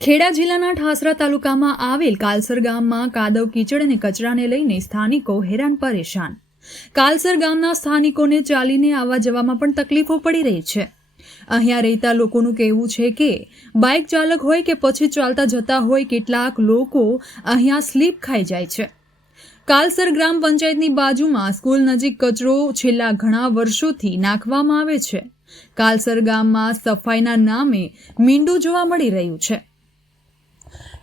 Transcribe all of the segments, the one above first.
ખેડા જિલ્લાના ઠાસરા તાલુકામાં આવેલ કાલસર ગામમાં કાદવ કીચડ અને કચરાને લઈને સ્થાનિકો હેરાન પરેશાન. કાલસર ગામના સ્થાનિકોને ચાલીને આવવા જવામાં પણ તકલીફો પડી રહી છે. અહીંયા રહેતા લોકોનું કહેવું છે કે, બાઇક ચાલક હોય કે પછી ચાલતા જતા હોય કેટલાક લોકો અહીંયા સ્લીપ ખાઈ જાય છે. કાલસર ગ્રામ પંચાયતની બાજુમાં સ્કૂલ નજીક કચરો છેલ્લા ઘણા વર્ષોથી નાખવામાં આવે છે. કાલસર ગામમાં સફાઈના નામે મીંડું જોવા મળી રહ્યું છે.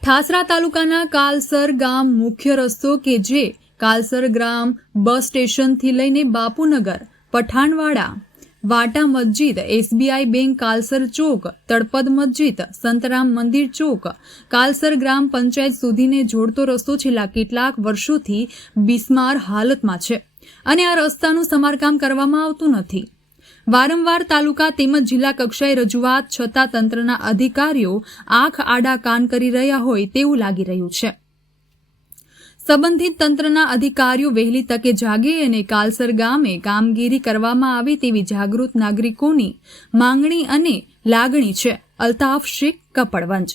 ઠાસરા તાલુકાના કાલસર ગામ મુખ્ય રસ્તો કે જે કાલસર ગ્રામ બસ સ્ટેશનથી લઈને બાપુનગર, પઠાણવાડા, વાટા મસ્જિદ, એસબીઆઈ બેંક, કાલસર ચોક, તળપદ મસ્જિદ, સંતરામ મંદિર ચોક, કાલસર ગ્રામ પંચાયત સુધીને જોડતો રસ્તો છેલ્લા કેટલાક વર્ષોથી બિસ્માર હાલતમાં છે અને આ રસ્તાનું સમારકામ કરવામાં આવતું નથી. વારંવાર તાલુકા તેમજ જિલ્લા કક્ષાએ રજૂઆત છતાં તંત્રના અધિકારીઓ આંખ આડા કાન કરી રહ્યા હોય તેવું લાગી રહ્યું છે. સંબંધિત તંત્રના અધિકારીઓ વહેલી તકે જાગે અને કાલસર ગામે કામગીરી કરવામાં આવે તેવી જાગૃત નાગરિકોની માંગણી અને લાગણી છે. અલ્તાફ શેખ, કપડવંજ